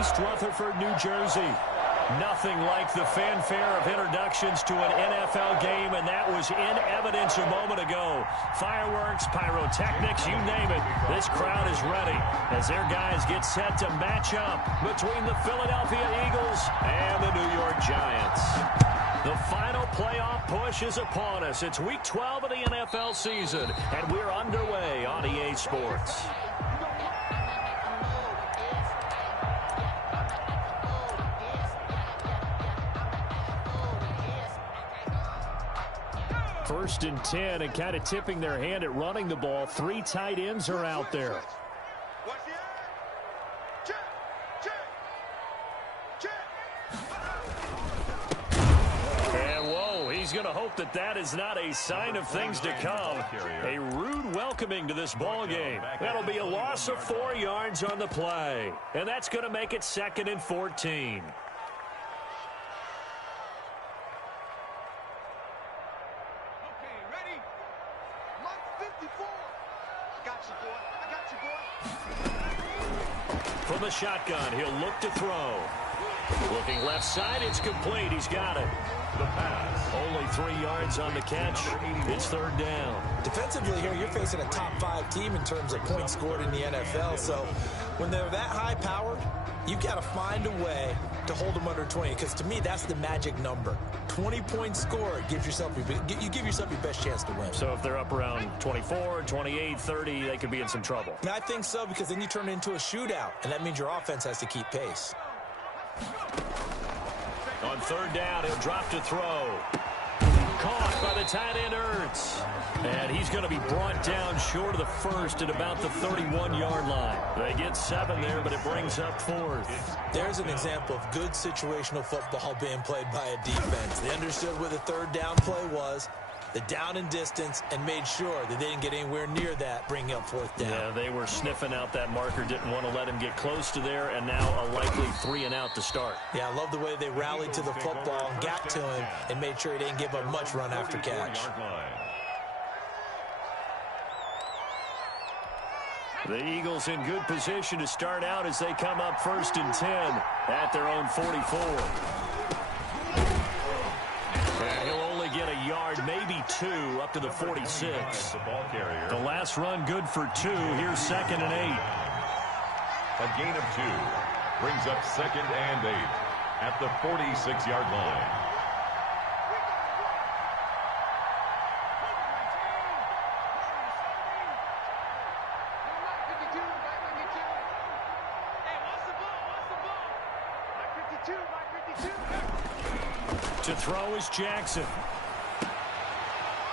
East Rutherford, New Jersey. Nothing like the fanfare of introductions to an NFL game, and that was in evidence a moment ago. Fireworks, pyrotechnics, you name it. This crowd is ready as their guys get set to match up between the Philadelphia Eagles and the New York Giants. The final playoff push is upon us. It's Week 12 of the NFL season, and we're underway on EA Sports. First and 10, and kind of tipping their hand at running the ball. 3 tight ends are out there. And whoa, he's going to hope that that is not a sign of things to come. A rude welcoming to this ball game. That'll be a loss of 4 yards on the play. And that's going to make it 2nd and 14. From the shotgun, he'll look to throw. Looking left side, it's complete. He's got it. The pass. Only 3 yards on the catch. It's 3rd down. Defensively here, you're facing a top 5 team in terms of points scored in the NFL. So when they're that high powered, you've got to find a way to hold them under 20. Because to me, that's the magic number. 20 points scored gives yourself you give yourself your best chance to win. So if they're up around 24, 28, 30, they could be in some trouble. And I think so, because then you turn it into a shootout, and that means your offense has to keep pace. On 3rd down, he'll drop to throw. Caught by the tight end, Ertz. And he's going to be brought down short of the first at about the 31-yard line. They get 7 there, but it brings up 4th. There's an example of good situational football being played by a defense. They understood where the 3rd down play was, the down and distance, and made sure that they didn't get anywhere near that, bringing up 4th down. Yeah, they were sniffing out that marker, didn't want to let him get close to there, and now a likely 3 and out to start. Yeah, I love the way they rallied to the football and got to him and made sure he didn't give up much run after catch. The Eagles in good position to start out as they come up 1st and 10 at their own 44. And he'll only get a yard, maybe 2, up to the 46. The last run good for 2. Here's 2nd and 8. A gain of 2 brings up 2nd and 8 at the 46-yard line. To throw is Jackson.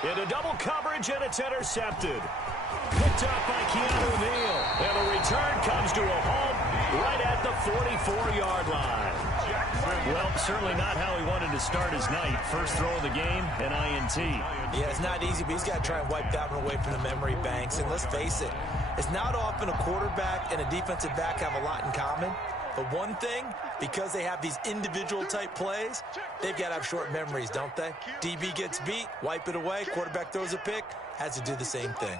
Into double coverage, and it's intercepted. Picked up by Keanu Neal. And the return comes to a halt right at the 44-yard line. Well, certainly not how he wanted to start his night. First throw of the game, an INT. Yeah, it's not easy, but he's got to try and wipe that one away from the memory banks. And let's face it, it's not often a quarterback and a defensive back have a lot in common. But one thing, because they have these individual type plays, they've got to have short memories, don't they? DB gets beat, wipe it away, quarterback throws a pick, has to do the same thing.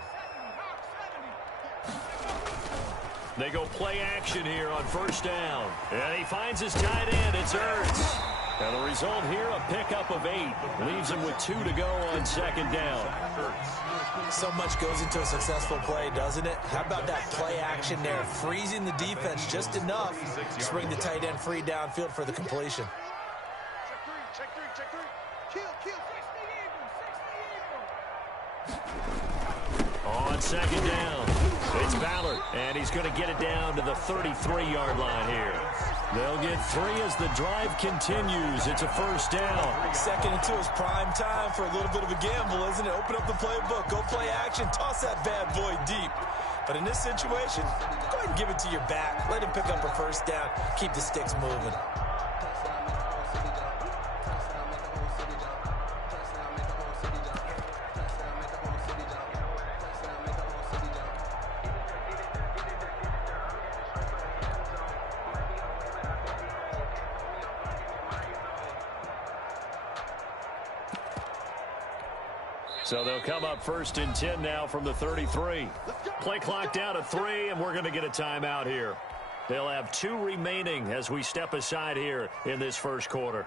They go play action here on 1st down. And he finds his tight end, it's Ertz. And the result here, a pickup of 8. Leaves him with 2 to go on 2nd down. So much goes into a successful play, doesn't it? How about that play action there? Freezing the defense just enough to bring the tight end free downfield for the completion. Check three. Kill. On 2nd down, it's Ballard, and he's going to get it down to the 33-yard line here. They'll get 3 as the drive continues. It's a 1st down. 2nd and 2 is prime time for a little bit of a gamble, isn't it? Open up the playbook, go play action, toss that bad boy deep. But in this situation, go ahead and give it to your back. Let him pick up a 1st down, keep the sticks moving. So they'll come up 1st and 10 now from the 33. Play clock down to 3, and we're going to get a timeout here. They'll have 2 remaining as we step aside here in this first quarter.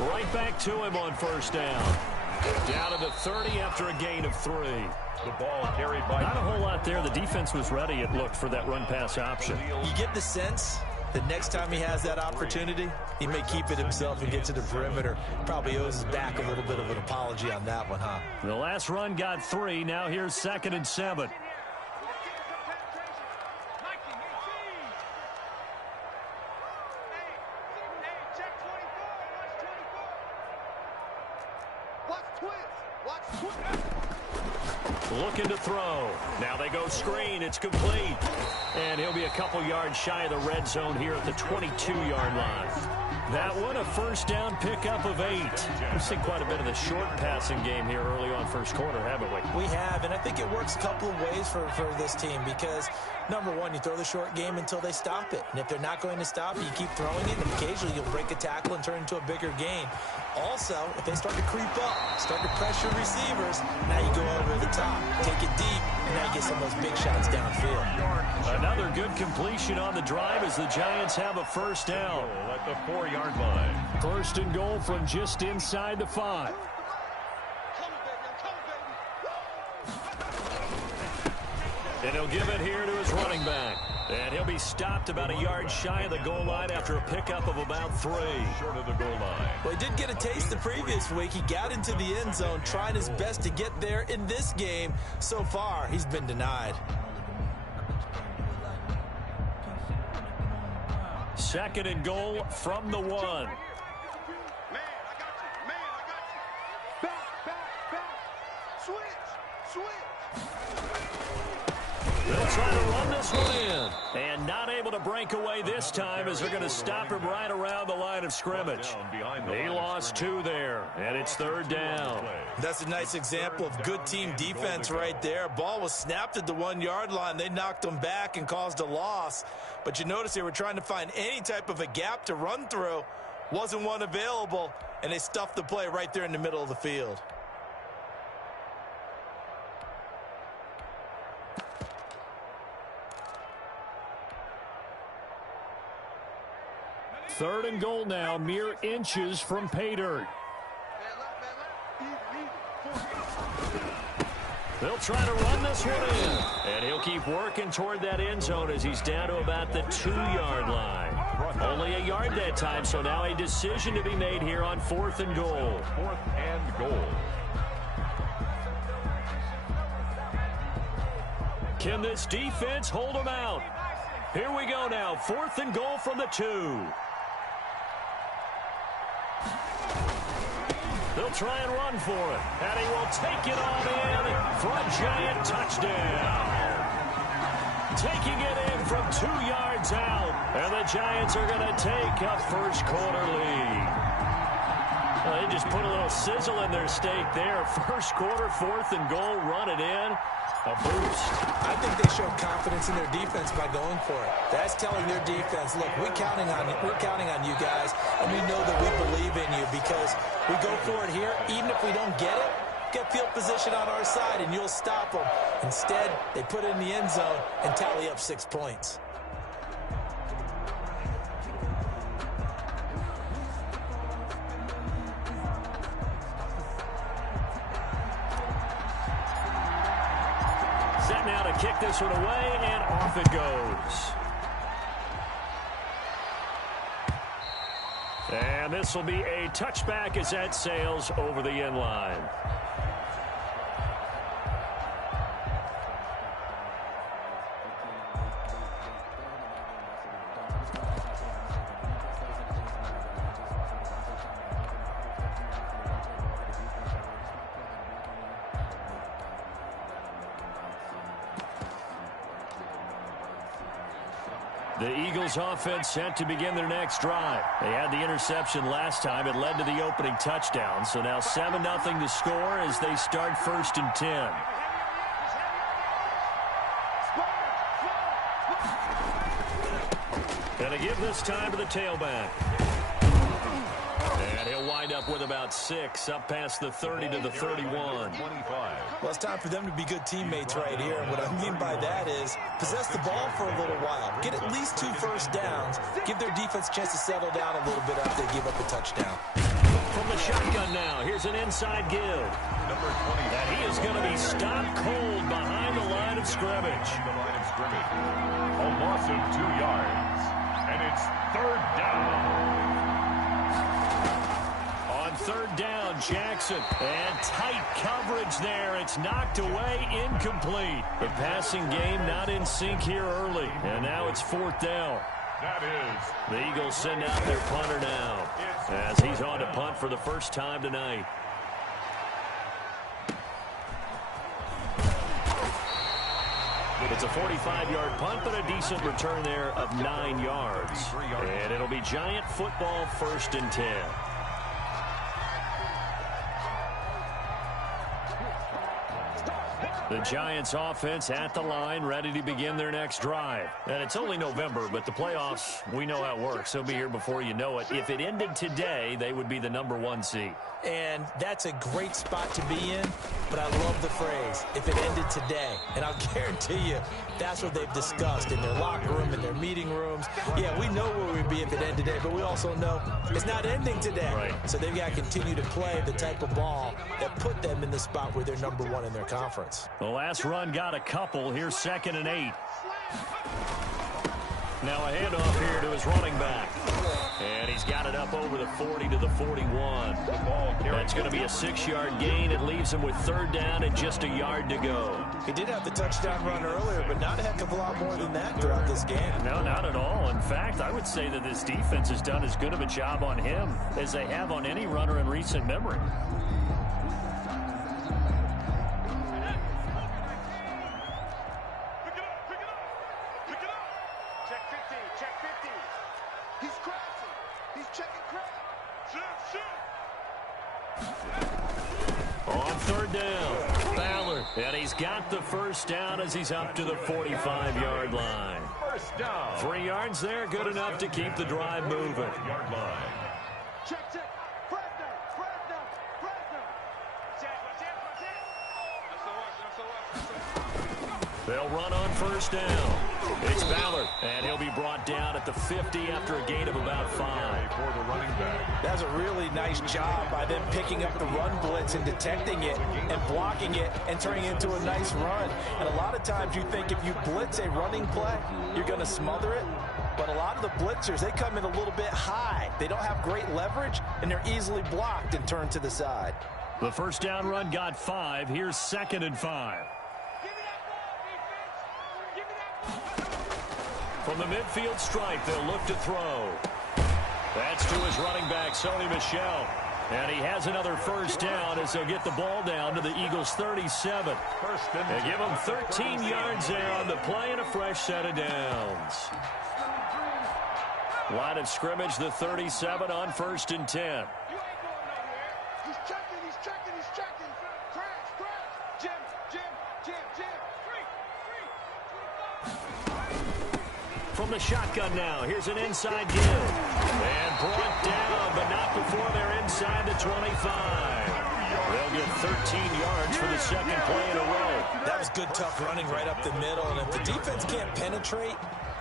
Right back to him on first down. Down to the 30 after a gain of 3. The ball carried by... Not a whole lot there. The defense was ready, it looked, for that run-pass option. You get the sense that next time he has that opportunity, he may keep it himself and get to the perimeter. Probably owes his back a little bit of an apology on that one, huh? The last run got 3. Now here's 2nd and 7. Looking to throw. Now they go screen. It's complete. And he'll be a couple yards shy of the red zone here at the 22-yard line. That one, a first down pickup of 8. We've seen quite a bit of the short passing game here early on first quarter, haven't we? We have, and I think it works a couple of ways for this team because, number one, you throw the short game until they stop it. And if they're not going to stop it, you keep throwing it, and occasionally you'll break a tackle and turn it into a bigger gain. Also, if they start to creep up, start to pressure receivers, now you go over the top, take it deep, and now you get some of those big shots downfield. Another good completion on the drive as the Giants have a first down. At the 4-yard line. First and goal from just inside the 5. And he'll give it here to his running back. And he'll be stopped about a yard shy of the goal line after a pickup of about 3. Short of the goal line. Well, he did get a taste the previous week. He got into the end zone trying his best to get there in this game. So far, he's been denied. 2nd and goal from the 1. Man, I got you. Man, I got you. Back. Switch. They'll try to run this one in. And not able to break away this time as they're going to stop him right around the line of scrimmage. He lost 2 there, and it's 3rd down. That's a nice example of good team defense right there. Ball was snapped at the 1-yard line. They knocked him back and caused a loss. But you notice they were trying to find any type of a gap to run through. Wasn't one available, and they stuffed the play right there in the middle of the field. Third and goal now, mere inches from pay dirt. They'll try to run this one in. And he'll keep working toward that end zone as he's down to about the 2-yard line. Only a yard that time, so now a decision to be made here on 4th and goal. 4th and goal. Can this defense hold them out? Here we go now, 4th and goal from the 2. They'll try and run for it. And he will take it on in for a Giant touchdown. Taking it in from 2 yards out. And the Giants are going to take a first quarter lead. Well, they just put a little sizzle in their steak there. First quarter, 4th and goal, run it in. A boost. I think they showed confidence in their defense by going for it. That's telling their defense, look, we're counting on you guys, and we know that we believe in you because we go for it here. Even if we don't get it, get field position on our side, and you'll stop them. Instead, they put it in the end zone and tally up 6 points. Set now to kick this one away, and off it goes. And this will be a touchback as that sails over the end line. The Eagles offense set to begin their next drive. They had the interception last time. It led to the opening touchdown. So now 7-0 to score as they start 1st and 10. Going to give this time to the tailback. And he'll wind up with about 6, up past the 30 to the 31. 25. Well, it's time for them to be good teammates right here. And what I mean by that is possess the ball for a little while. Get at least 2 first downs. Give their defense a chance to settle down a little bit after they give up a touchdown. From the shotgun now, here's an inside give. Number 20. And he is going to be stopped cold behind the line of scrimmage. The line of scrimmage. A loss of 2 yards. And it's 3rd down. On 3rd down, Jackson. And tight coverage there. It's knocked away, incomplete. The passing game not in sync here early. And now it's 4th down. That is. The Eagles send out their punter now as he's on to punt for the first time tonight. It's a 45-yard punt, but a decent return there of 9 yards. And it'll be Giant football, 1st and 10. The Giants offense at the line, ready to begin their next drive. And it's only November, but the playoffs, we know how it works. They'll be here before you know it. If it ended today, they would be the number 1 seed. And that's a great spot to be in, but I love the phrase, if it ended today. And I'll guarantee you, that's what they've discussed in their locker room, in their meeting rooms. Yeah, we know where we'd be if it ended today, but we also know it's not ending today. Right. So they've got to continue to play the type of ball that put them in the spot where they're number 1 in their conference. The last run got a couple. Here's 2nd and 8. Now a handoff here to his running back. And he's got it up over the 40 to the 41. That's going to be a 6-yard gain. It leaves him with 3rd down and just a yard to go. He did have the touchdown run earlier, but not a heck of a lot more than that throughout this game. No, not at all. In fact, I would say that this defense has done as good of a job on him as they have on any runner in recent memory. On 3rd down, Ballard, and he's got the 1st down as he's up to the 45-yard line. 1st down. 3 yards there, good enough to keep the drive moving. Yard line. Check. They'll run on 1st down. It's Ballard, and he'll be brought down at the 50 after a gain of about 5. For the running back. That's a really nice job by them picking up the run blitz and detecting it and blocking it and turning it into a nice run. And a lot of times you think if you blitz a running play, you're going to smother it. But a lot of the blitzers, they come in a little bit high. They don't have great leverage, and they're easily blocked and turned to the side. The 1st down run got 5. Here's 2nd and 5. From the midfield stripe, they'll look to throw. That's to his running back, Sony Michel. And he has another 1st down as they'll get the ball down to the Eagles' 37. And give them 13 yards there on the play and a fresh set of downs. Line of scrimmage, the 37 on 1st and 10. He's checking. Crash. Jim. From the shotgun now, here's an inside give. And brought down, but not before they're inside the 25. They'll get 13 yards for the 2nd play in a row. That was good, tough running right up the middle. And if the defense can't penetrate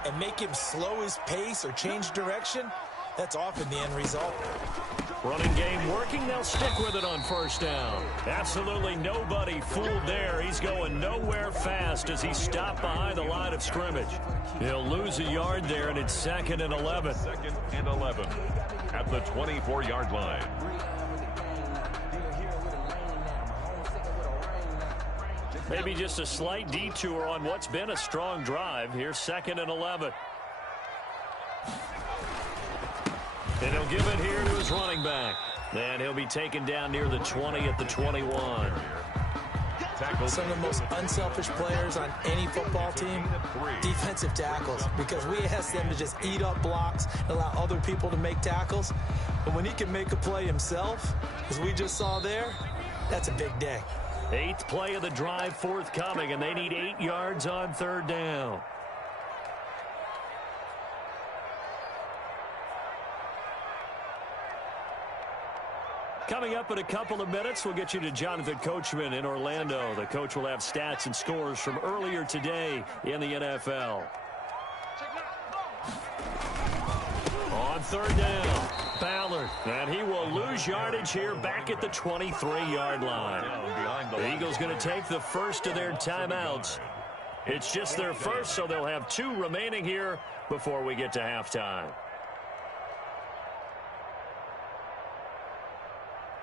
and make him slow his pace or change direction, that's often the end result. Running game working. They'll stick with it on 1st down. Absolutely nobody fooled there. He's going nowhere fast as he stopped behind the line of scrimmage. He'll lose a yard there, and it's 2nd and 11. 2nd and 11 at the 24-yard line. Maybe just a slight detour on what's been a strong drive. Here's 2nd and 11. And he'll give it here to his running back. And he'll be taken down near the 20 at the 21. Some of the most unselfish players on any football team, defensive tackles, because we ask them to just eat up blocks and allow other people to make tackles. But when he can make a play himself, as we just saw there, that's a big day. 8th play of the drive forthcoming, and they need 8 yards on 3rd down. Coming up in a couple of minutes, we'll get you to Jonathan Coachman in Orlando. The coach will have stats and scores from earlier today in the NFL. On third down, Ballard, and he will lose yardage here back at the 23-yard line. The Eagles going to take the first of their timeouts. It's just their first, so they'll have 2 remaining here before we get to halftime.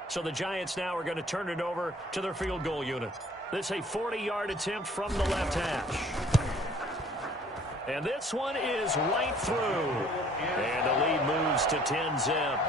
So the Giants now are going to turn it over to their field goal unit. This is a 40-yard attempt from the left hash. And this one is right through. And the lead moves to 10-zip.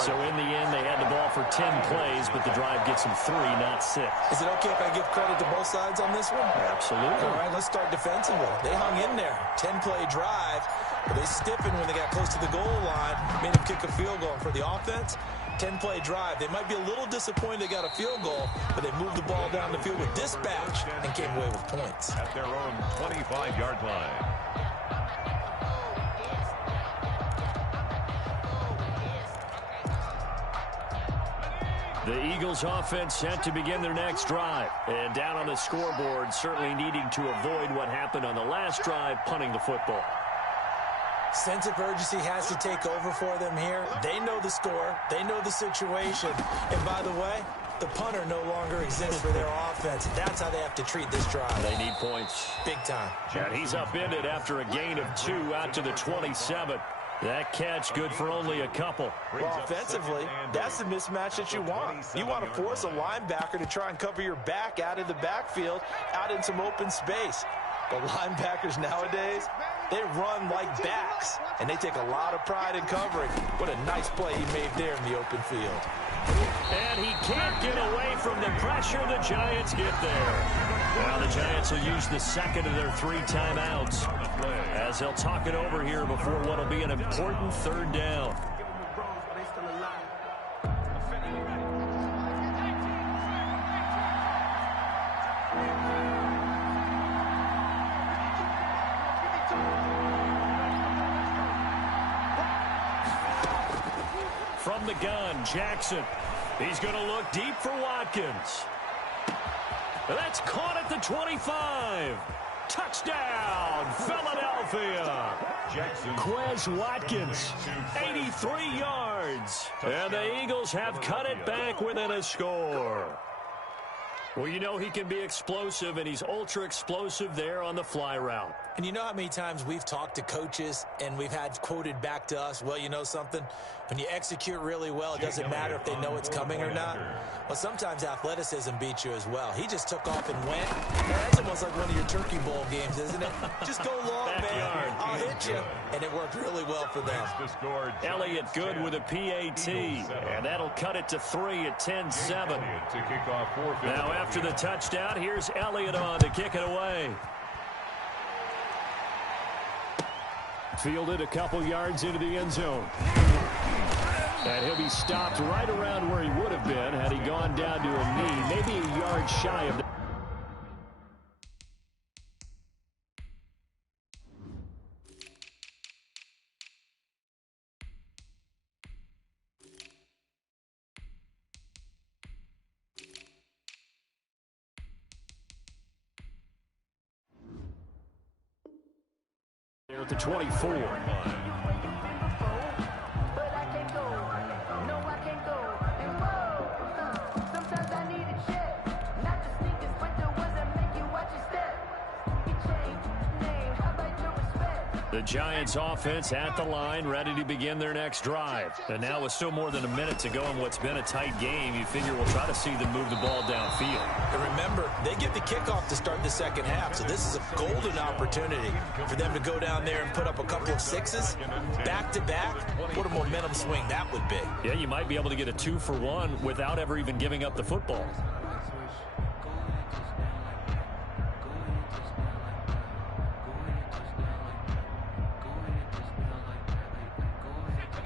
So in the end, they had the ball for 10 plays, but the drive gets them 3, not 6. Is it okay if I give credit to both sides on this one? Absolutely. All right, let's start defensively. They hung in there. 10-play drive. But they stiffened when they got close to the goal line, made them kick a field goal. And for the offense, 10-play drive. They might be a little disappointed they got a field goal, but they moved the ball down the field with dispatch and came away with points. At their own 25-yard line. The Eagles offense set to begin their next drive. And down on the scoreboard, certainly needing to avoid what happened on the last drive, punting the football. Sense of urgency has to take over for them here. They know the score. They know the situation. And by the way, the punter no longer exists for their offense. That's how they have to treat this drive. They need points. Big time. And he's upended after a gain of 2 out to the 27. That catch good for only a couple. Well, offensively, that's the mismatch that you want. You want to force a linebacker to try and cover your back out of the backfield, out in some open space. But linebackers nowadays, they run like backs, and they take a lot of pride in covering. What a nice play he made there in the open field. And he can't get away from the pressure. The Giants get there. Now the Giants will use the second of their 3 timeouts as they'll talk it over here before what will be an important third down. From the gun, Jackson. He's going to look deep for Watkins. That's caught at the 25. Touchdown, Philadelphia. Quez Watkins, 83 yards. And the Eagles have cut it back within a score. Well, you know he can be explosive, and he's ultra-explosive there on the fly route. And you know how many times we've talked to coaches and we've had quoted back to us, well, you know something? When you execute really well, it doesn't matter if they know it's coming or not. Well, sometimes athleticism beats you as well. He just took off and went. That's almost like one of your Turkey Bowl games, isn't it? Just go long, man. I'll hit you. And it worked really well for them. Elliott good with a PAT. And that'll cut it to 3 at 10-7. Now after the touchdown, here's Elliott on to kick it away. Fielded a couple yards into the end zone. And he'll be stopped right around where he would have been had he gone down to a knee, maybe a yard shy of the... There at the 24. The Giants offense at the line, ready to begin their next drive. And now with still more than a minute to go in what's been a tight game, you figure we'll try to see them move the ball downfield. And remember, they get the kickoff to start the second half, so this is a golden opportunity for them to go down there and put up a couple of 6s back-to-back. What a momentum swing that would be. Yeah, you might be able to get a 2-for-1 without ever even giving up the football.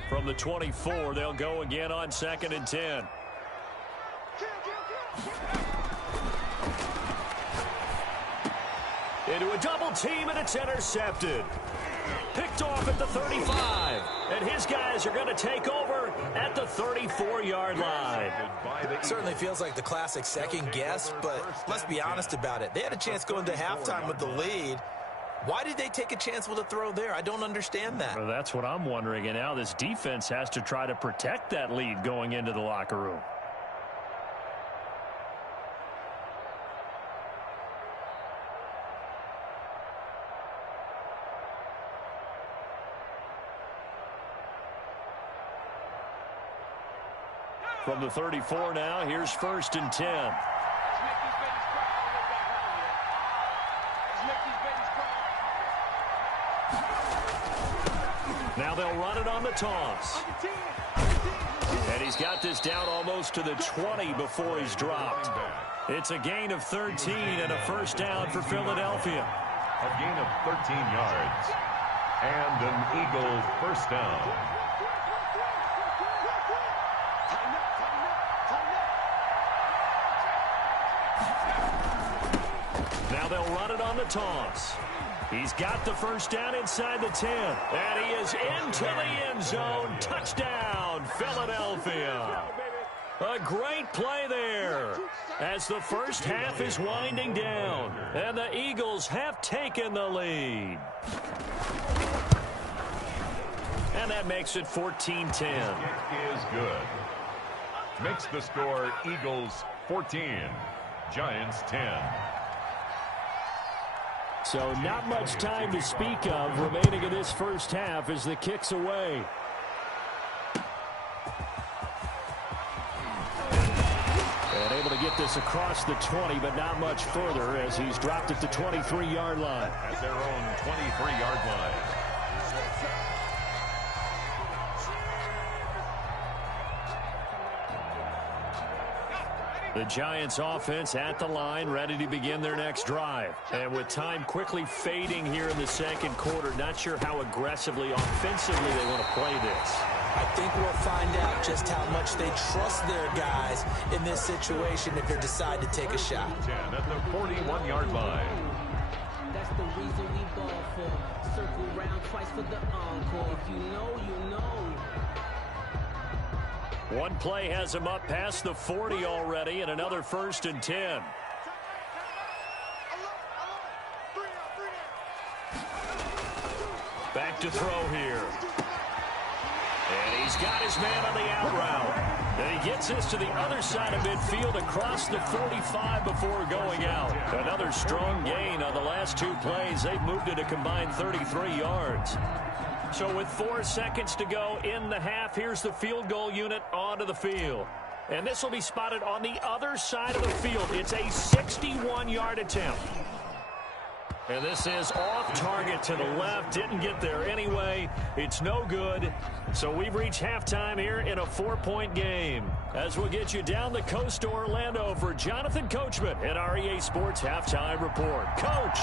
From the 24, they'll go again on 2nd and 10. Into a double team, and it's intercepted. Picked off at the 35. And his guys are going to take over at the 34-yard line. Certainly feels like the classic second guess, but let's be honest about it. They had a chance going into halftime with the lead. Why did they take a chance with a throw there? I don't understand that. Well, that's what I'm wondering. And now this defense has to try to protect that lead going into the locker room. From the 34 now, here's 1st and 10. Now they'll run it on the toss. And he's got this down almost to the 20 before he's dropped. It's a gain of 13 and a first down for Philadelphia. A gain of 13 yards. And an Eagle first down. Now they'll run it on the toss. He's got the first down inside the 10. And he is into the end zone. Touchdown, Philadelphia. A great play there as the first half is winding down. And the Eagles have taken the lead. And that makes it 14-10. It is good. Makes the score Eagles 14, Giants 10. So not much time to speak of remaining in this first half as the kick's away. And able to get this across the 20, but not much further as he's dropped at the 23-yard line. At their own 23-yard line. The Giants offense at the line, ready to begin their next drive. And with time quickly fading here in the second quarter, not sure how aggressively, offensively they want to play this. I think we'll find out just how much they trust their guys in this situation if they decide to take a shot. 10 at the 41-yard line. That's the reason we ball for. Circle round twice for the encore. If you know, you know. One play has him up past the 40 already, and another 1st and 10. Back to throw here. And he's got his man on the out route. And he gets this to the other side of midfield across the 45 before going out. Another strong gain on the last two plays. They've moved it a combined 33 yards. So with 4 seconds to go in the half, here's the field goal unit onto the field. And this will be spotted on the other side of the field. It's a 61-yard attempt. And this is off target to the left. Didn't get there anyway. It's no good. So we've reached halftime here in a 4-point game. As we'll get you down the coast to Orlando for Jonathan Coachman at our EA Sports Halftime Report. Coach!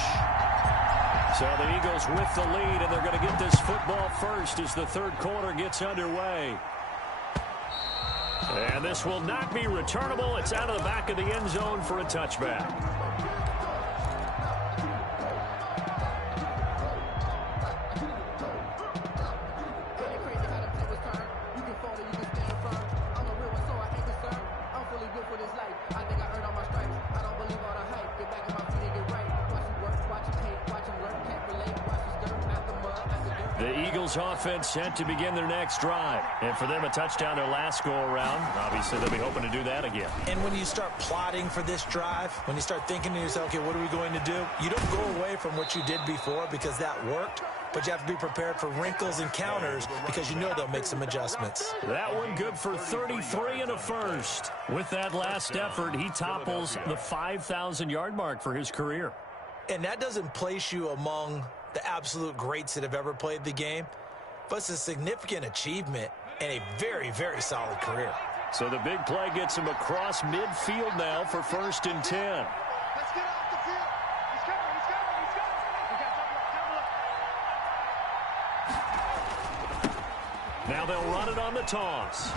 So the Eagles with the lead, and they're going to get this football first as the third quarter gets underway. And this will not be returnable. It's out of the back of the end zone for a touchback. Offense set to begin their next drive. And for them, a touchdown their last go-around. Obviously, they'll be hoping to do that again. And when you start plotting for this drive, when you start thinking to yourself, okay, what are we going to do? You don't go away from what you did before because that worked, but you have to be prepared for wrinkles and counters because you know they'll make some adjustments. That one good for 33 and a first. With that last effort, he topples the 5,000-yard mark for his career. And that doesn't place you among the absolute greats that have ever played the game, but it's a significant achievement and a very, very solid career. So the big play gets him across midfield now for 1st and 10. Let's get off the field. He's coming, he's coming, he's coming. We got to double up. Now they'll run it on the toss.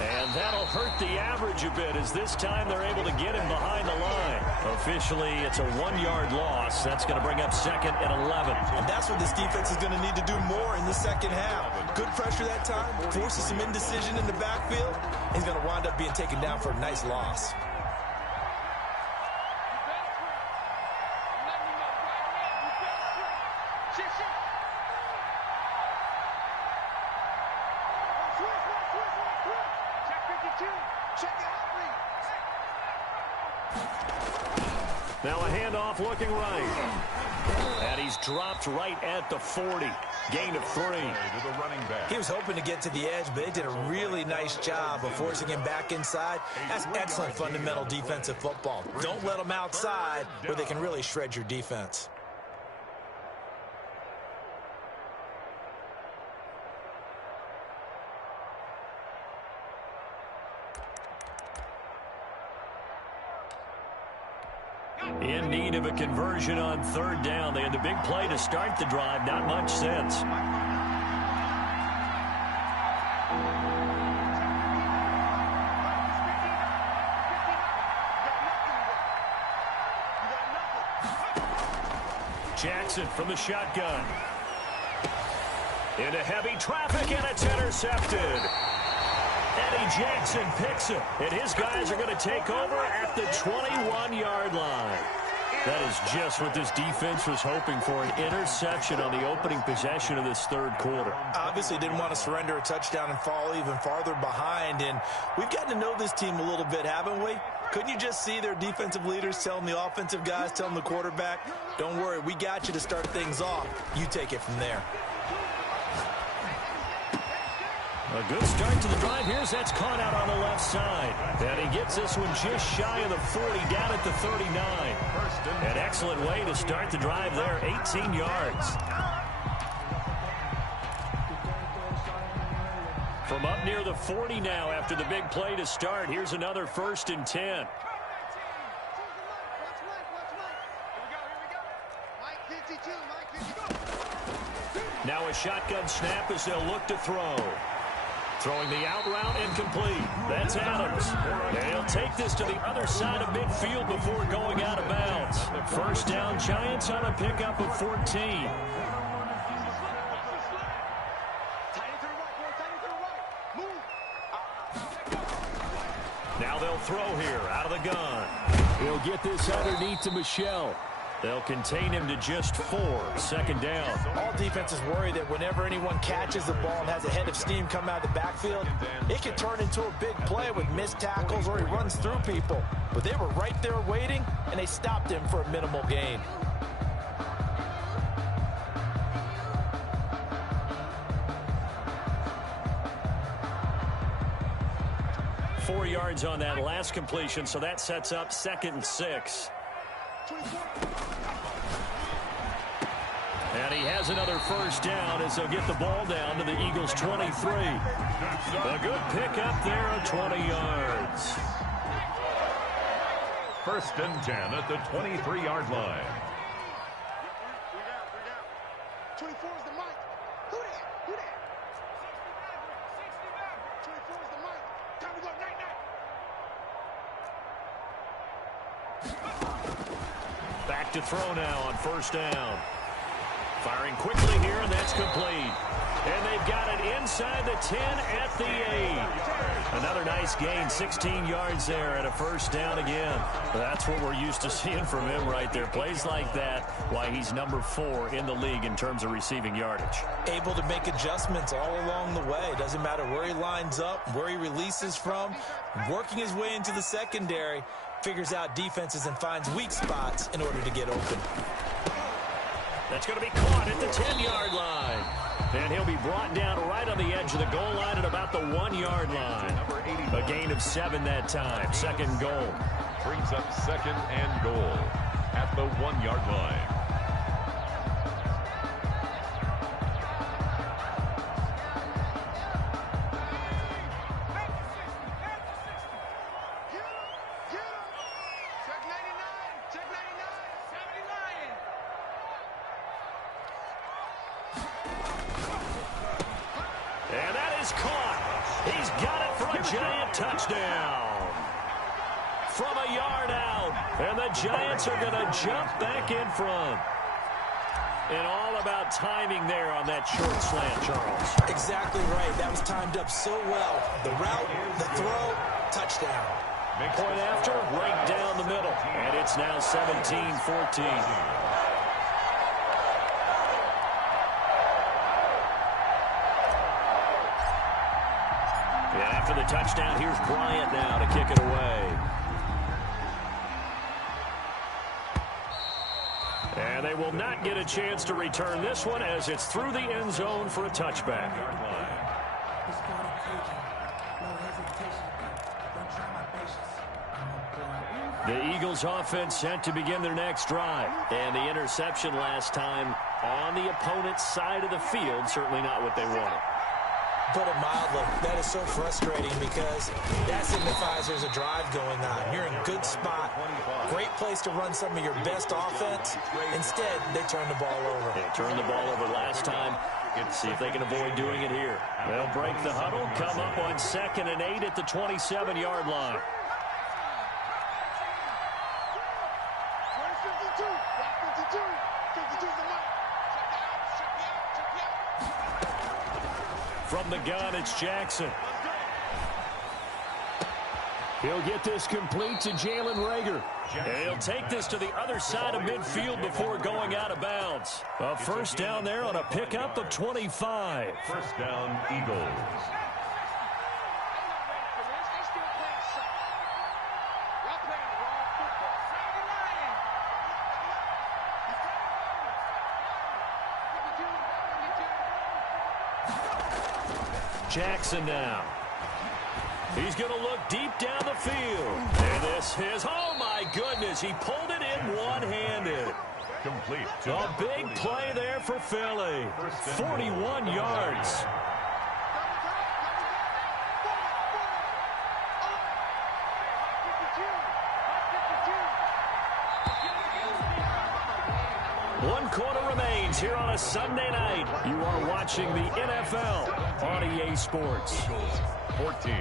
And that'll hurt the average a bit as this time they're able to get him behind the line. Officially, it's a 1-yard loss. That's going to bring up 2nd and 11. And that's what this defense is going to need to do more in the second half. Good pressure that time, forces some indecision in the backfield. He's going to wind up being taken down for a nice loss. Now a handoff looking right. And he's dropped right at the 40. Gain of 3. He was hoping to get to the edge, but they did a really nice job of forcing him back inside. That's excellent fundamental defensive football. Don't let them outside where they can really shred your defense. In need of a conversion on 3rd down. They had the big play to start the drive. Not much sense. Jackson from the shotgun. Into heavy traffic, and it's intercepted. Eddie Jackson picks it, and his guys are going to take over at the 21-yard line. That is just what this defense was hoping for, an interception on the opening possession of this 3rd quarter. Obviously didn't want to surrender a touchdown and fall even farther behind, and we've gotten to know this team a little bit, haven't we? Couldn't you just see their defensive leaders telling the offensive guys, telling the quarterback, don't worry, we got you to start things off. You take it from there. A good start to the drive. Here's that's caught out on the left side. And he gets this one just shy of the 40, down at the 39. An excellent way to start the drive there, 18 yards. From up near the 40 now after the big play to start. Here's another 1st and 10. Now a shotgun snap as they'll look to throw. Throwing the out route incomplete. That's Adams. And he'll take this to the other side of midfield before going out of bounds. 1st down, Giants on a pickup of 14. Now they'll throw here out of the gun. He'll get this underneath to Michelle. They'll contain him to just 4. 2nd down. All defenses worry that whenever anyone catches the ball and has a head of steam come out of the backfield, it can turn into a big play with missed tackles or he runs through people. But they were right there waiting, and they stopped him for a minimal gain. Four yards on that last completion, so that sets up 2nd and 6. And he has another 1st down as they'll get the ball down to the Eagles' 23. A good pickup there of 20 yards. 1st and 10 at the 23-yard line. 24 is the mic. Who that? Who that? 24 is the mic. Time to go night-night. Back to throw now on 1st down. Firing quickly here, and that's complete. And they've got it inside the 10 at the 8. Another nice gain, 16 yards there at a 1st down again. That's what we're used to seeing from him right there. Plays like that, why he's number 4 in the league in terms of receiving yardage. Able to make adjustments all along the way. Doesn't matter where he lines up, where he releases from. Working his way into the secondary, figures out defenses and finds weak spots in order to get open. That's going to be caught at the 10-yard line. And he'll be brought down right on the edge of the goal line at about the 1-yard line. A gain of 7 that time. 2nd goal. Brings up 2nd and goal at the 1-yard line. is caught. He's got it for a Giant touchdown. From a yard out. And the Giants are going to jump back in front. And all about timing there on that short slant, Charles. Exactly right. That was timed up so well. The route, the throw, touchdown. Point after, right down the middle. And it's now 17-14. And after the touchdown, here's Bryant now to kick it away. And they will not get a chance to return this one as it's through the end zone for a touchback. The Eagles offense set to begin their next drive. And the interception last time on the opponent's side of the field, certainly not what they wanted. Put it mildly, that is so frustrating because that signifies there's a drive going on. You're in a good spot, great place to run some of your best offense. Instead, they turn the ball over. They turned the ball over last time. Let's see if they can avoid doing it here. They'll break the huddle, come up on 2nd and 8 at the 27-yard line. From the gun, it's Jackson. He'll get this complete to Jalen Reagor. And he'll take this to the other side of midfield before going out of bounds. A first down there on a pickup of 25. First down, Eagles. Jackson now. He's going to look deep down the field. And this is, oh my goodness, he pulled it in one-handed. Complete. A big play there for Philly. 41 yards. One quarter remains here on a Sunday night. You are watching the NFL on EA Sports. 14.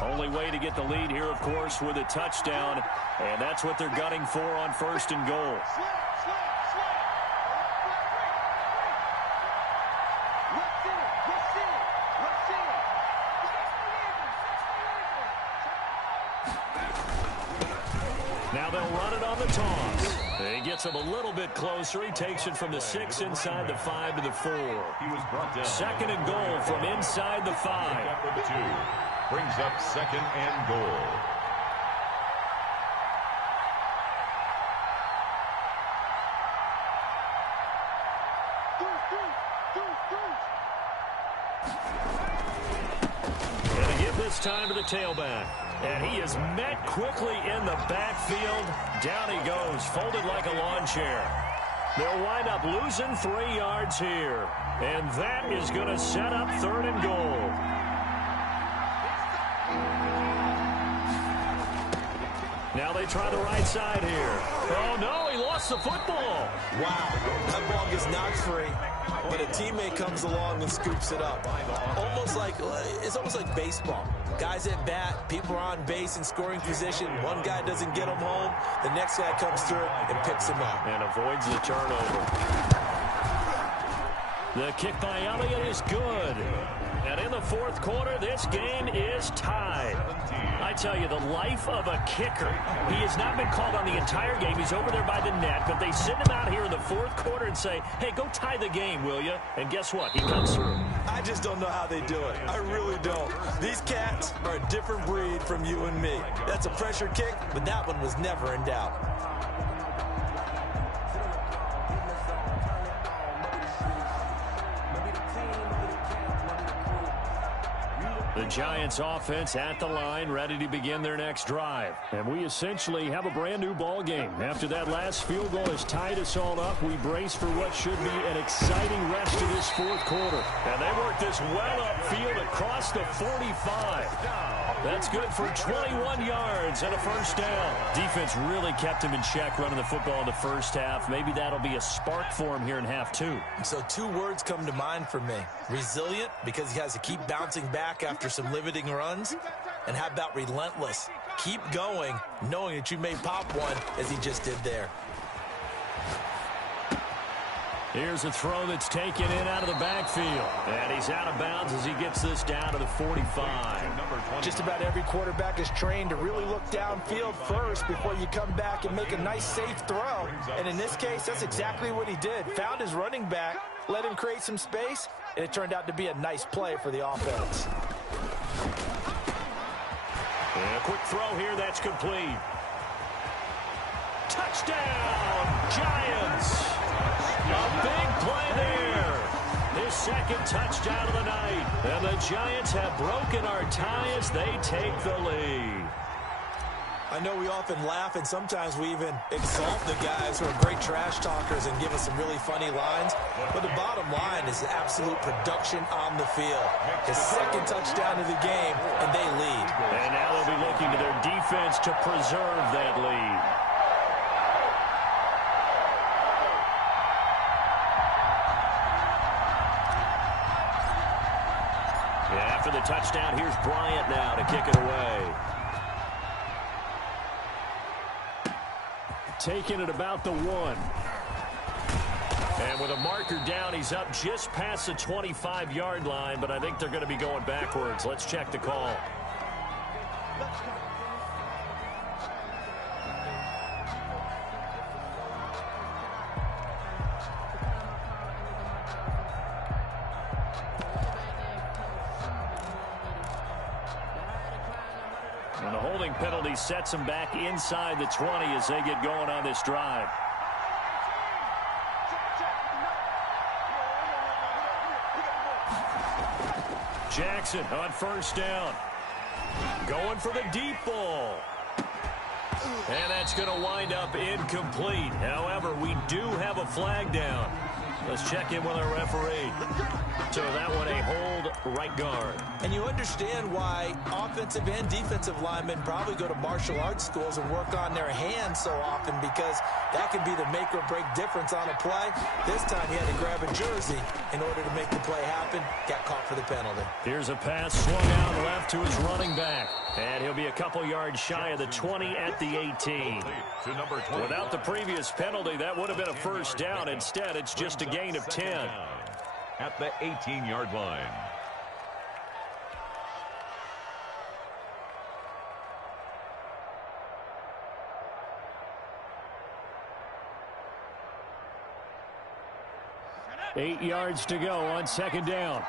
Only way to get the lead here, of course, with a touchdown, and that's what they're gunning for on 1st and goal. Now they'll run it on the toss. He gets him a little bit closer. He takes it from the 6 inside the 5 to the 4. He was brought down. 2nd and goal from inside the 5. Up with 2. Brings up 2nd and goal. And to give this time to the tailback. And he is met quickly in the backfield. Down he goes, folded like a lawn chair. They'll wind up losing 3 yards here. And that is going to set up 3rd and goal. Now they try the right side here. Oh, no, he lost the football. Wow, that ball gets knocked free, but a teammate comes along and scoops it up. It's almost like baseball. Guys at bat, people are on base in scoring position. One guy doesn't get him home. The next guy comes through and picks him up. And avoids the turnover. The kick by Elliott is good. And in the 4th quarter, this game is tied. I tell you, the life of a kicker. He has not been called on the entire game. He's over there by the net, but they send him out here in the 4th quarter and say, hey, go tie the game, will you? And guess what? He comes through. I just don't know how they do it. I really don't. These cats are a different breed from you and me. That's a pressure kick, but that one was never in doubt. The Giants offense at the line, ready to begin their next drive. And we essentially have a brand new ball game. After that last field goal has tied us all up, we brace for what should be an exciting rest of this 4th quarter. And they work this well upfield across across the 45. That's good for 21 yards and a first down. Defense really kept him in check running the football in the first half. Maybe that'll be a spark for him here in half two. So two words come to mind for me. Resilient, because he has to keep bouncing back after some limiting runs. And how about relentless? Keep going, knowing that you may pop one, as he just did there. Here's a throw that's taken in out of the backfield. And he's out of bounds as he gets this down to the 45. Just about every quarterback is trained to really look downfield first before you come back and make a nice, safe throw. And in this case, that's exactly what he did. Found his running back, let him create some space, and it turned out to be a nice play for the offense. And a quick throw here, that's complete. Touchdown, Giants! A big play there. His second touchdown of the night. And the Giants have broken our tie as they take the lead. I know we often laugh, and sometimes we even exalt the guys who are great trash talkers and give us some really funny lines. But the bottom line is the absolute production on the field. His second touchdown of the game, and they lead. And now they'll be looking to their defense to preserve that lead. After the touchdown, here's Bryant now to kick it away. Taking it about the 1. And with a marker down, he's up just past the 25-yard line, but I think they're going to be going backwards. Let's check the call. And the holding penalty sets them back inside the 20 as they get going on this drive. Jackson on first down. Going for the deep ball. And that's going to wind up incomplete. However, we do have a flag down. Let's check in with our referee. So that one a hold right guard. And you understand why offensive and defensive linemen probably go to martial arts schools and work on their hands so often, because that can be the make or break difference on a play. This time he had to grab a jersey in order to make the play happen. Got caught for the penalty. Here's a pass swung out left to his running back. And he'll be a couple yards shy of the 20 at the 18. Without the previous penalty, that would have been a first down. Instead, it's just a gain of 10. At the 18-yard line. Eight yards to go on second down.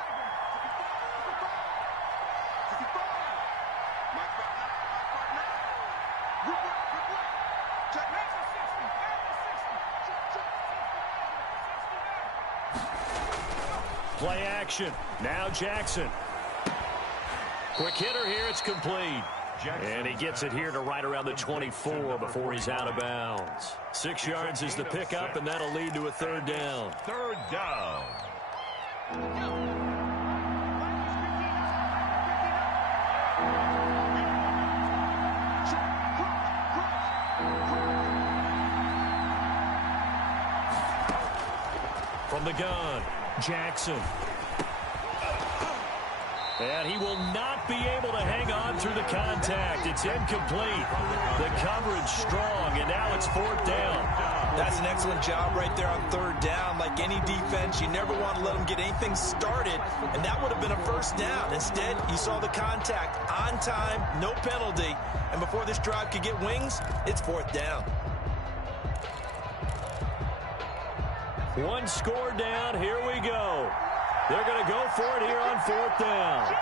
Play action. Now Jackson. Quick hitter here. It's complete. And he gets it here to right around the 24 before he's out of bounds. 6 yards is the pickup, and that'll lead to a third down. Third down. From the gun, Jackson. And he will not be able to hang on through the contact. It's incomplete. The coverage strong, and now it's fourth down. That's an excellent job right there on third down. Like any defense, you never want to let them get anything started, and that would have been a first down. Instead, you saw the contact on time, no penalty, and before this drive could get wings, it's fourth down. One score down. Here we go. They're going to go for it here on fourth down.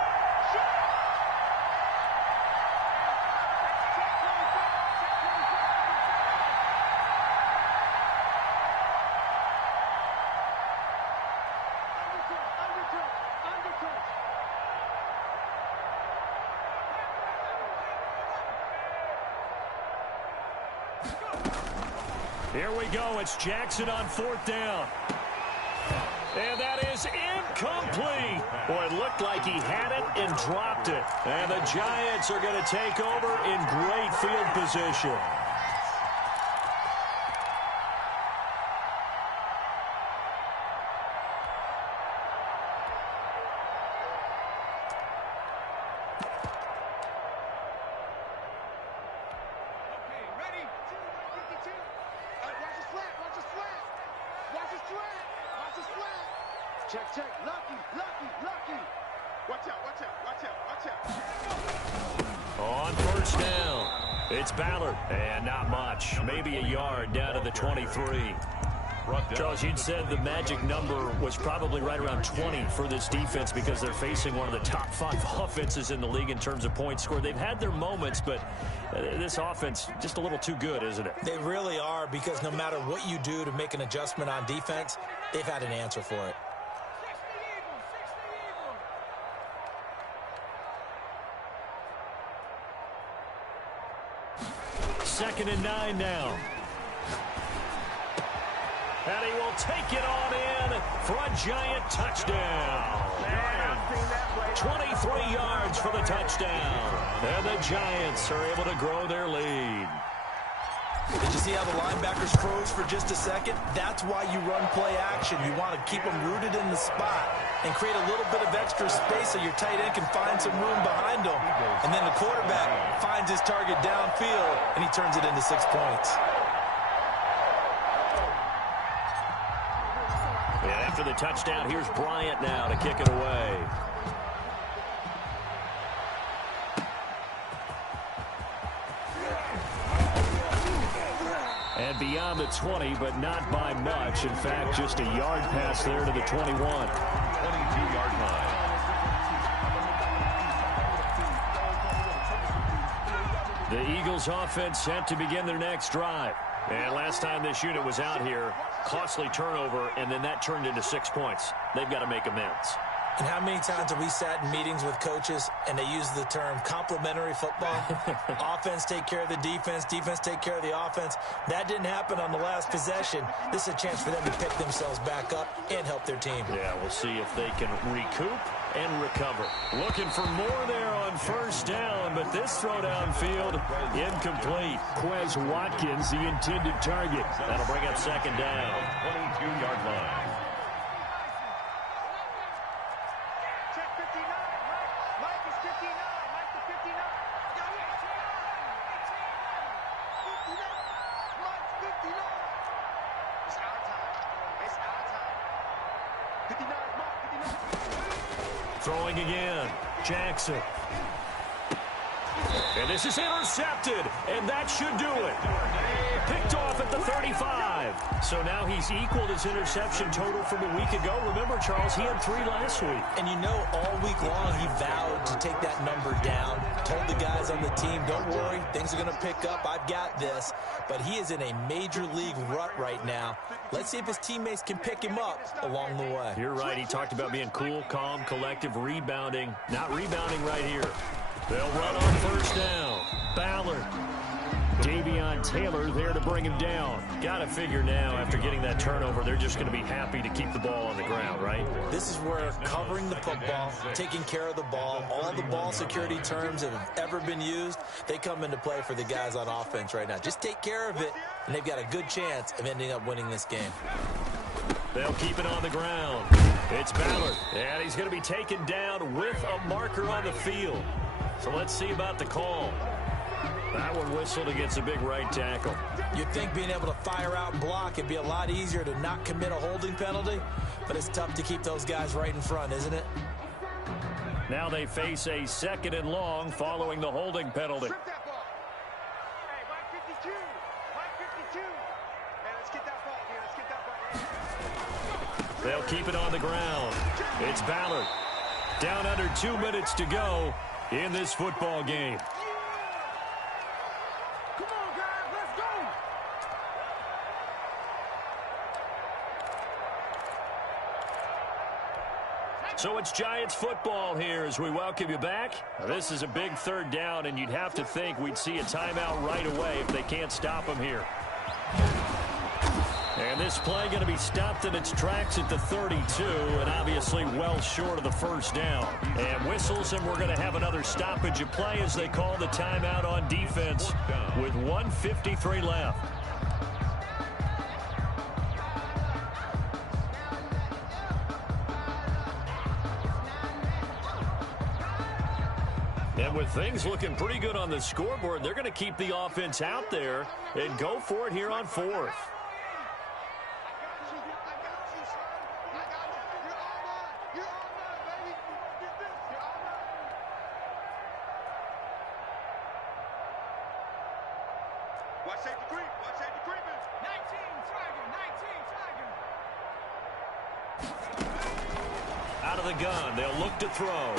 Here we go. It's Jackson on fourth down. And that is incomplete. Boy, it looked like he had it and dropped it. And the Giants are going to take over in great field position. Check. Lucky. Watch out. On first down, it's Ballard. And not much. Maybe a yard down to the 23. Charles, you'd said the magic number was probably right around 20 for this defense because they're facing one of the top 5 offenses in the league in terms of points scored. They've had their moments, but this offense just a little too good, isn't it? They really are, because no matter what you do to make an adjustment on defense, they've had an answer for it. Second and 9 now. And he will take it on in for a Giant touchdown. 23 yards for the touchdown. And the Giants are able to grow their lead. Did you see how the linebackers froze for just a second? That's why you run play action. You want to keep them rooted in the spot and create a little bit of extra space so your tight end can find some room behind him. And then the quarterback finds his target downfield, and he turns it into 6 points. And after the touchdown, here's Bryant now to kick it away. And beyond the 20, but not by much. In fact, just a yard pass there to the 21. 22-yard line. The Eagles offense set to begin their next drive. And last time this unit was out here, costly turnover, and then that turned into 6 points. They've got to make amends. And how many times have we sat in meetings with coaches and they use the term complementary football? Offense take care of the defense, defense take care of the offense. That didn't happen on the last possession. This is a chance for them to pick themselves back up and help their team. Yeah, we'll see if they can recoup and recover. Looking for more there on first down, but this throw downfield incomplete. Quez Watkins, the intended target. That'll bring up second down. 22-yard line. Throwing again, Jackson. And this is intercepted, and that should do it. Picked off at the 35. So now he's equaled his interception total from a week ago. Remember, Charles, he had 3 last week. And you know, all week long he vowed to take that number down. Told the guys on the team, don't worry, things are going to pick up. I've got this. But he is in a major league rut right now. Let's see if his teammates can pick him up along the way. You're right. He talked about being cool, calm, collective, rebounding. Not rebounding right here. They'll run on first down. Ballard. Davion Taylor there to bring him down. Got to figure now, after getting that turnover, they're just going to be happy to keep the ball on the ground, right? This is where covering the football, taking care of the ball, all the ball security terms that have ever been used, they come into play for the guys on offense right now. Just take care of it, and they've got a good chance of ending up winning this game. They'll keep it on the ground. It's Ballard, and he's going to be taken down with a marker on the field. So let's see about the call. That one whistled against a big right tackle. You'd think being able to fire out and block it'd be a lot easier to not commit a holding penalty, but it's tough to keep those guys right in front, isn't it? Now they face a 2nd and long following the holding penalty. Strip that ball. Hey, 152. 152. Hey, let's get that ball here. Let's get that ball. They'll keep it on the ground. It's Ballard. Down under 2 minutes to go in this football game. Come on, guys. Let's go. So it's Giants football here as we welcome you back. Now, this is a big 3rd down, and you'd have to think we'd see a timeout right away if they can't stop them here. And this play going to be stopped in its tracks at the 32, and obviously well short of the first down. And whistles, and we're going to have another stoppage of play as they call the timeout on defense with 1:53 left. And with things looking pretty good on the scoreboard, they're going to keep the offense out there and go for it here on fourth. Watch safety creep. Watch safety creeping. 19 Tiger. 19 Tiger. Out of the gun, they'll look to throw.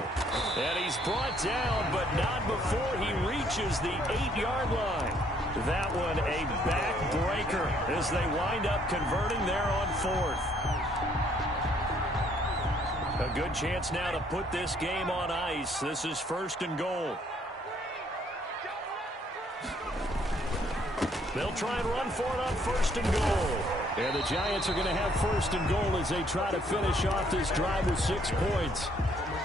And he's brought down, but not before he reaches the 8-yard line. That one a backbreaker as they wind up converting there on fourth. A good chance now to put this game on ice. This is 1st and goal. They'll try and run for it on 1st and goal. And the Giants are going to have 1st and goal as they try to finish off this drive with 6 points.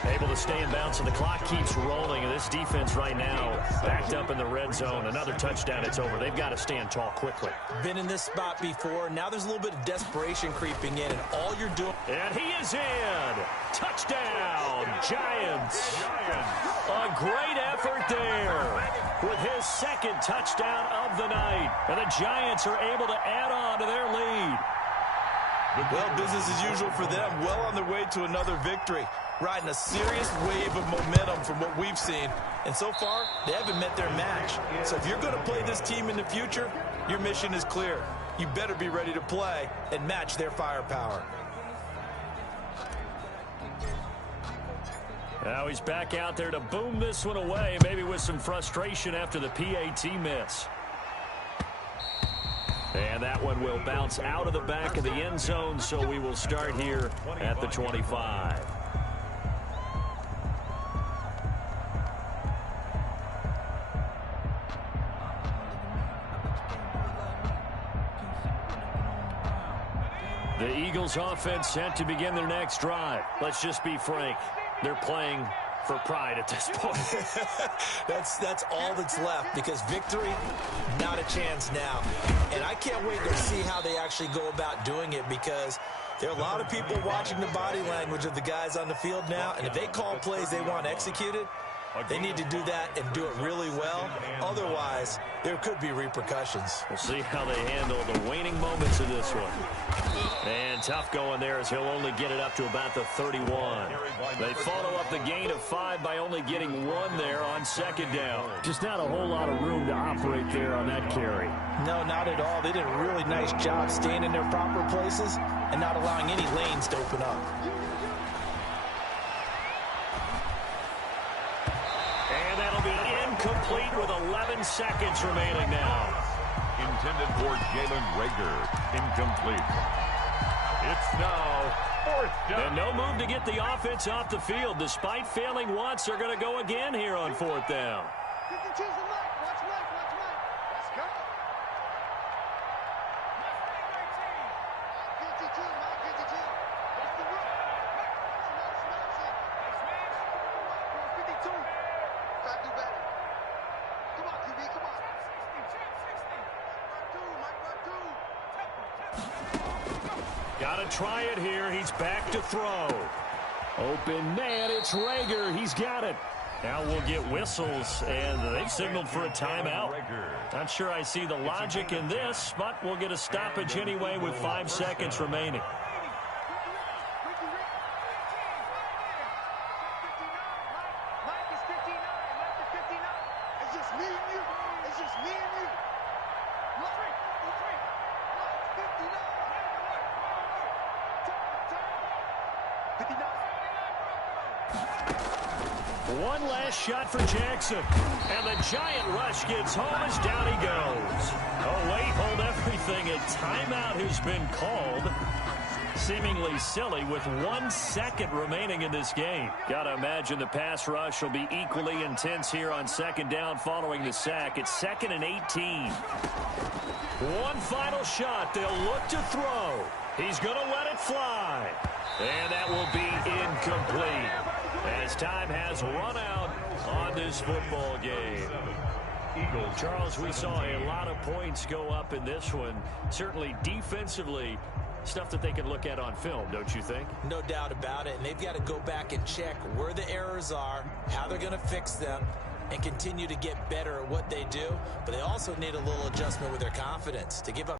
Able to stay in bounds, and the clock keeps rolling. And this defense right now backed up in the red zone. Another touchdown, it's over. They've got to stand tall quickly. Been in this spot before. Now there's a little bit of desperation creeping in, and all you're doing... And he is in. Touchdown, Giants. A great effort there with his 2nd touchdown of the night. And the Giants are able to add on to their lead. Well, business as usual for them. Well on their way to another victory. Riding a serious wave of momentum from what we've seen. And so far, they haven't met their match. So if you're going to play this team in the future, your mission is clear. You better be ready to play and match their firepower. Now he's back out there to boom this one away, maybe with some frustration after the PAT miss. And that one will bounce out of the back of the end zone, so we will start here at the 25. The Eagles offense set to begin their next drive. Let's just be frank. They're playing for pride at this point. That's all that's left, because victory, not a chance now. And I can't wait to see how they actually go about doing it, because there are a lot of people watching the body language of the guys on the field now, and if they call plays they want executed, they need to do that and do it really well. Otherwise, there could be repercussions. We'll see how they handle the waning moments of this one. And tough going there as he'll only get it up to about the 31. They follow up the gain of 5 by only getting 1 there on 2nd down. Just not a whole lot of room to operate there on that carry. No, not at all. They did a really nice job staying in their proper places and not allowing any lanes to open up. And that'll be incomplete with 11 seconds remaining now. Intended for Jalen Reagor. Incomplete. It's now 4th down. And no move to get the offense off the field. Despite failing once, they're going to go again here on 4th down. 52's the left. Watch right. Watch right. Let's go. 52. 52. That's the rule. Smash it. 52. Try to do better. Come on, QB. Come on. 60. Got to try it here. He's back to throw. Open man, it's Reagor. He's got it. Now we'll get whistles, and they've signaled for a timeout. Not sure I see the logic in this, but we'll get a stoppage anyway with 5 seconds remaining. It's just me and you. It's just me and you. Look. 59. One last shot for Jackson. And the giant rush gets home as down he goes. Oh, wait, hold everything. A timeout has been called. Seemingly silly with 1 second remaining in this game. Got to imagine the pass rush will be equally intense here on second down following the sack. It's 2nd and 18. One final shot. They'll look to throw. He's going to let it fly. And that will be incomplete as time has run out on this football game. Charles, we saw a lot of points go up in this one. Certainly defensively, stuff that they can look at on film, don't you think? No doubt about it. And they've got to go back and check where the errors are, how they're going to fix them, and continue to get better at what they do. But they also need a little adjustment with their confidence to give up